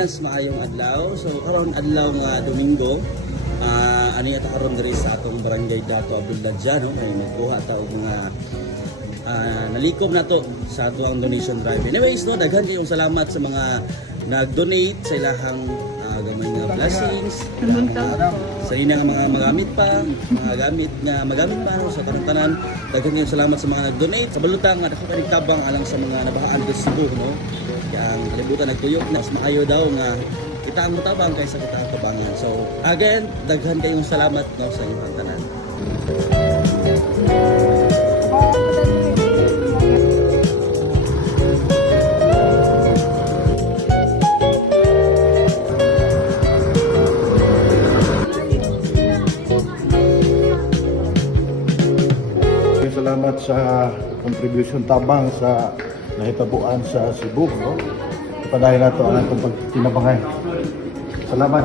Kabayans, maayong adlaw. So karon adlaw nga Domingo, ani ata karon diri sa atong barangay Dato Abdullah dyan, no? Kay nagkuha ta og mga nalikom na to sa atuang donation drive. Anyways, no, daghan kayong salamat sa mga nag-donate sa ilahang gamay nga blessings. Sa inyo nga mga magamit pa, magamit pa no, sa tanan-tanan. Daghan kayong salamat sa mga nag-donate. Sa balutang nga dako kay tabang alang sa mga nabahaan sa Cebu, no. Yang kalibutan nagtuyok na mas maayo daw nga kita ang mutabang kaysa kita ang tabangan. So again, daghan kayong salamat no sa inyong tanan. Salamat sa contribution tabang sa nahitabuan sa Cebu, no? Padayon nato ang atong pagtinabangay. Salamat.